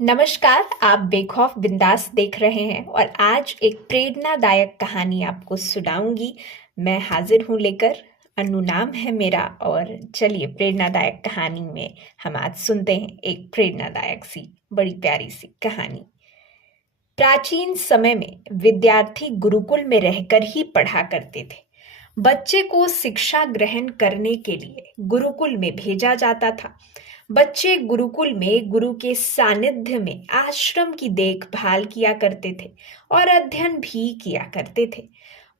नमस्कार, आप बेखौफ बिंदास देख रहे हैं और आज एक प्रेरणादायक कहानी आपको सुनाऊंगी। मैं हाजिर हूं लेकर। अनु नाम है मेरा और चलिए प्रेरणादायक कहानी में हम आज सुनते हैं एक प्रेरणादायक सी बड़ी प्यारी सी कहानी। प्राचीन समय में विद्यार्थी गुरुकुल में रहकर ही पढ़ा करते थे। बच्चे को शिक्षा ग्रहण करने के लिए गुरुकुल में भेजा जाता था। बच्चे गुरुकुल में गुरु के सानिध्य में आश्रम की देखभाल किया करते थे और अध्ययन भी किया करते थे।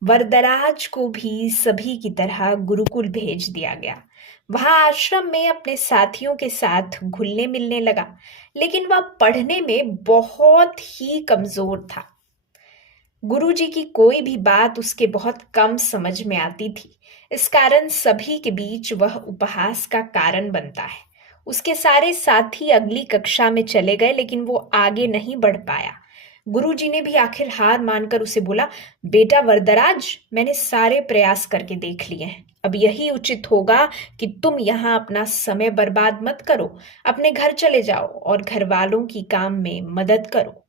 वरदराज को भी सभी की तरह गुरुकुल भेज दिया गया। वहां आश्रम में अपने साथियों के साथ घुलने मिलने लगा, लेकिन वह पढ़ने में बहुत ही कमजोर था। गुरुजी की कोई भी बात उसके बहुत कम समझ में आती थी। इस कारण सभी के बीच वह उपहास का कारण बनता है। उसके सारे साथी अगली कक्षा में चले गए, लेकिन वो आगे नहीं बढ़ पाया। गुरुजी ने भी आखिर हार मानकर उसे बोला, बेटा वरदराज, मैंने सारे प्रयास करके देख लिए हैं। अब यही उचित होगा कि तुम यहाँ अपना समय बर्बाद मत करो। अपने घर चले जाओ और घर वालों की काम में मदद करो।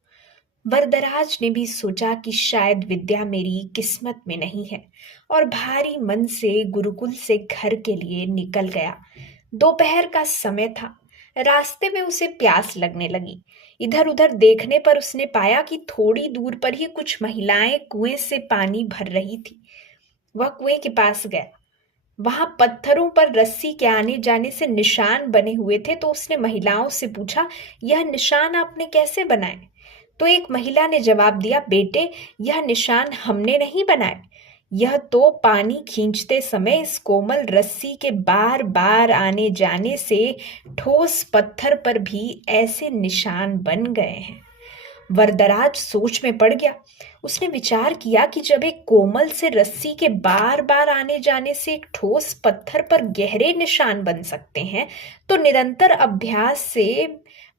वरदराज ने भी सोचा कि शायद विद्या मेरी किस्मत में नहीं है और भारी मन से गुरुकुल से घर के लिए निकल गया। दोपहर का समय था। रास्ते में उसे प्यास लगने लगी। इधर उधर देखने पर उसने पाया कि थोड़ी दूर पर ही कुछ महिलाएं कुएं से पानी भर रही थी। वह कुएं के पास गया। वहां पत्थरों पर रस्सी के आने जाने से निशान बने हुए थे, तो उसने महिलाओं से पूछा, यह निशान आपने कैसे बनाए? तो एक महिला ने जवाब दिया, बेटे, यह निशान हमने नहीं बनाए। यह तो पानी खींचते समय इस कोमल रस्सी के बार बार आने जाने से ठोस पत्थर पर भी ऐसे निशान बन गए हैं। वरदराज सोच में पड़ गया। उसने विचार किया कि जब एक कोमल से रस्सी के बार बार आने जाने से एक ठोस पत्थर पर गहरे निशान बन सकते हैं, तो निरंतर अभ्यास से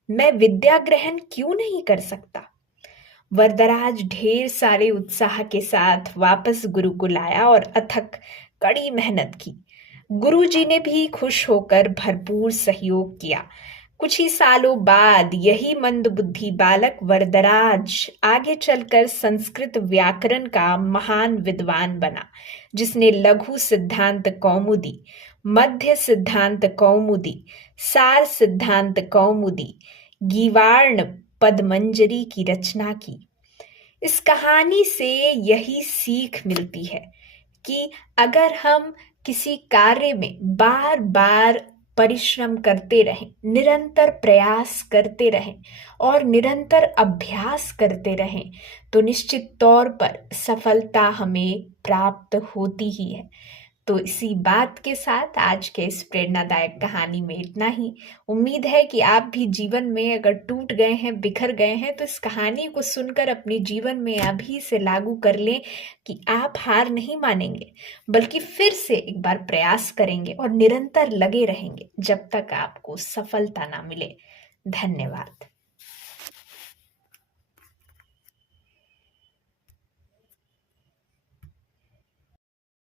मैं विद्या ग्रहण क्यों नहीं कर सकता? वरदराज ढेर सारे उत्साह के साथ वापस गुरुकुल आया और अथक कड़ी मेहनत की। गुरुजी ने भी खुश होकर भरपूर सहयोग किया। कुछ ही सालों बाद यही मंदबुद्धि बालक वरदराज आगे चलकर संस्कृत व्याकरण का महान विद्वान बना, जिसने लघु सिद्धांत कौमुदी, मध्य सिद्धांत कौमुदी, सार सिद्धांत कौमुदी, गीवार्ण पदमंजरी की रचना की। इस कहानी से यही सीख मिलती है कि अगर हम किसी कार्य में बार बार परिश्रम करते रहें, निरंतर प्रयास करते रहें और निरंतर अभ्यास करते रहें, तो निश्चित तौर पर सफलता हमें प्राप्त होती ही है। तो इसी बात के साथ आज के इस प्रेरणादायक कहानी में इतना ही। उम्मीद है कि आप भी जीवन में अगर टूट गए हैं, बिखर गए हैं, तो इस कहानी को सुनकर अपने जीवन में अभी से लागू कर लें कि आप हार नहीं मानेंगे, बल्कि फिर से एक बार प्रयास करेंगे और निरंतर लगे रहेंगे जब तक आपको सफलता ना मिले। धन्यवाद।